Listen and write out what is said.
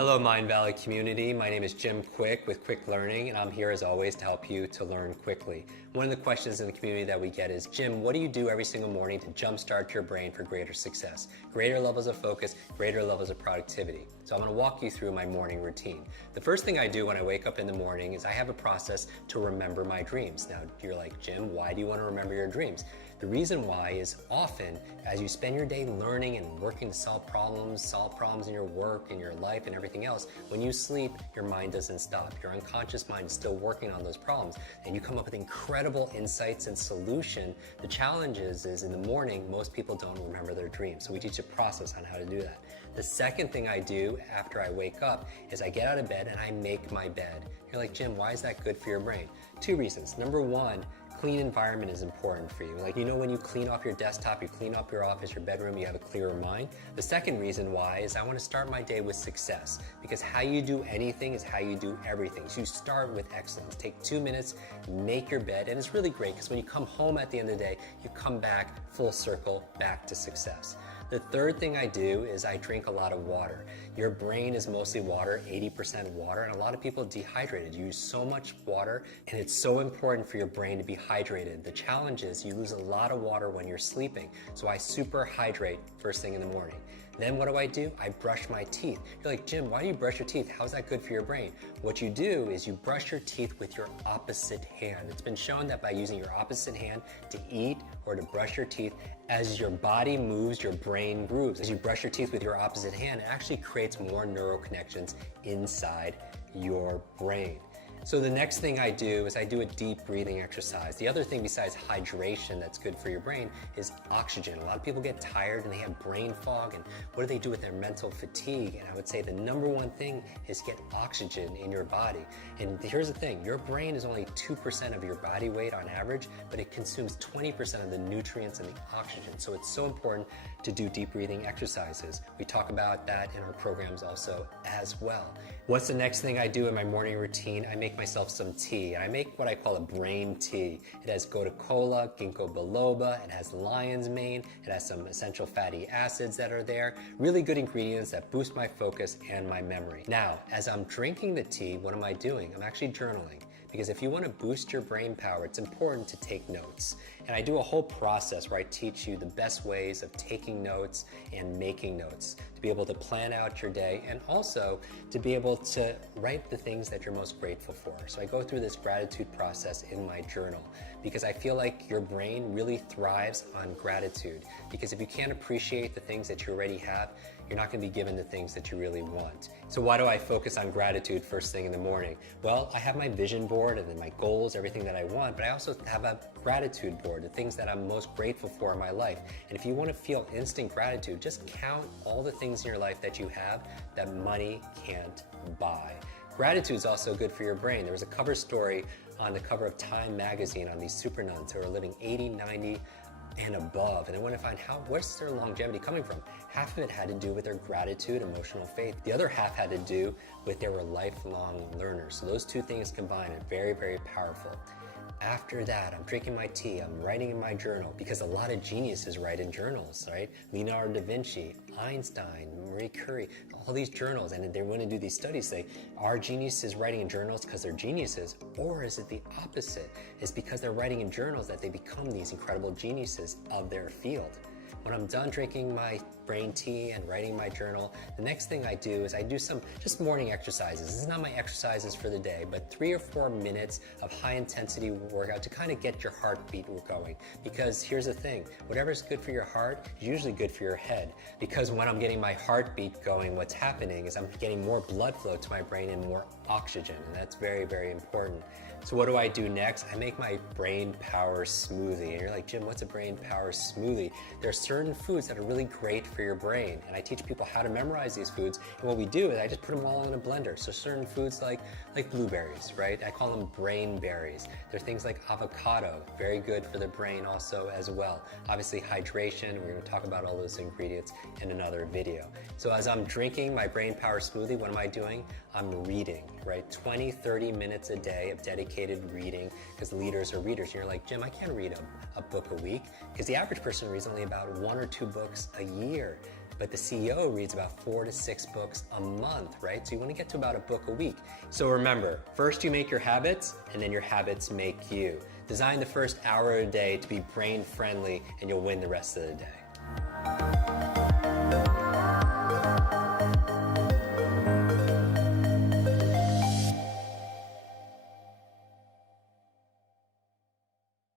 Hello Mind Valley community, my name is Jim Quick with Quick Learning, and I'm here as always to help you to learn quickly. One of the questions in the community that we get is, Jim, what do you do every single morning to jumpstart your brain for greater success? Greater levels of focus, greater levels of productivity. So I'm going to walk you through my morning routine. The first thing I do when I wake up in the morning is I have a process to remember my dreams. Now you're like, Jim, why do you want to remember your dreams? The reason why is often as you spend your day learning and working to solve problems in your work, in your life, and everything else, when you sleep, your mind doesn't stop. Your unconscious mind is still working on those problems, and you come up with incredible insights and solution. The challenge is in the morning, most people don't remember their dreams, so we teach a process on how to do that. The second thing I do after I wake up is I get out of bed and I make my bed. You're like, Jim, why is that good for your brain? Two reasons. Number one, clean environment is important for you. Like, you know, when you clean off your desktop, you clean up your office, your bedroom, you have a clearer mind. The second reason why is I want to start my day with success, because how you do anything is how you do everything. So you start with excellence. Take 2 minutes, make your bed, and it's really great because when you come home at the end of the day, you come back full circle, back to success. The third thing I do is I drink a lot of water. Your brain is mostly water, 80% water, and a lot of people dehydrated. You use so much water, and it's so important for your brain to be hydrated. The challenge is you lose a lot of water when you're sleeping, so I super hydrate first thing in the morning. Then what do? I brush my teeth. You're like, Jim, why do you brush your teeth? How's that good for your brain? What you do is you brush your teeth with your opposite hand. It's been shown that by using your opposite hand to eat or to brush your teeth, as your body moves, your brain grooves. As you brush your teeth with your opposite hand, it actually creates more neural connections inside your brain. So the next thing I do is I do a deep breathing exercise. The other thing besides hydration that's good for your brain is oxygen. A lot of people get tired and they have brain fog, and what do they do with their mental fatigue? And I would say the number one thing is get oxygen in your body. And here's the thing, your brain is only 2% of your body weight on average, but it consumes 20% of the nutrients and the oxygen. So it's so important to do deep breathing exercises. We talk about that in our programs also as well. What's the next thing I do in my morning routine? I make myself some tea, and I make what I call a brain tea. It has gotu kola, ginkgo biloba, it has lion's mane, it has some essential fatty acids that are there, really good ingredients that boost my focus and my memory. Now, as I'm drinking the tea, what am I doing? I'm actually journaling. Because if you want to boost your brain power, it's important to take notes. And I do a whole process where I teach you the best ways of taking notes and making notes to be able to plan out your day and also to be able to write the things that you're most grateful for. So I go through this gratitude process in my journal because I feel like your brain really thrives on gratitude. Because if you can't appreciate the things that you already have, you're not going to be given the things that you really want. So why do I focus on gratitude first thing in the morning? Well, I have my vision board and then my goals, everything that I want, but I also have a gratitude board, the things that I'm most grateful for in my life. And if you want to feel instant gratitude, just count all the things in your life that you have that money can't buy. Gratitude is also good for your brain. There was a cover story on the cover of Time magazine on these super nuns who are living 80, 90, and above, and I want to find where's their longevity coming from. Half of it had to do with their gratitude, emotional faith. The other half had to do with they were lifelong learners. So those two things combined are very, very powerful. After that, I'm drinking my tea, I'm writing in my journal, because a lot of geniuses write in journals, right? Leonardo da Vinci, Einstein, Marie Curie, all these journals, and they want to do these studies, say, are geniuses writing in journals because they're geniuses, or is it the opposite? It's because they're writing in journals that they become these incredible geniuses of their field. When I'm done drinking my brain tea and writing my journal, the next thing I do is I do some just morning exercises. This is not my exercises for the day, but 3 or 4 minutes of high intensity workout to kind of get your heartbeat going. Because here's the thing, whatever's good for your heart is usually good for your head. Because when I'm getting my heartbeat going, what's happening is I'm getting more blood flow to my brain and more oxygen, and that's very, very important. So what do I do next? I make my brain power smoothie. And you're like, Jim, what's a brain power smoothie? There are certain foods that are really great for your brain, and I teach people how to memorize these foods. And what we do is I just put them all in a blender. So certain foods like blueberries, right? I call them brain berries. There are things like avocado, very good for the brain also as well. Obviously hydration, we're going to talk about all those ingredients in another video. So as I'm drinking my brain power smoothie, what am I doing? I'm reading, right? 20, 30 minutes a day of dedicated reading, because leaders are readers. And you're like, Jim, I can't read a book a week, because the average person reads only about 1 or 2 books a year. but the CEO reads about 4 to 6 books a month, right? So you want to get to about a book a week. So remember, first you make your habits, and then your habits make you. Design the first hour a day to be brain friendly, and you'll win the rest of the day.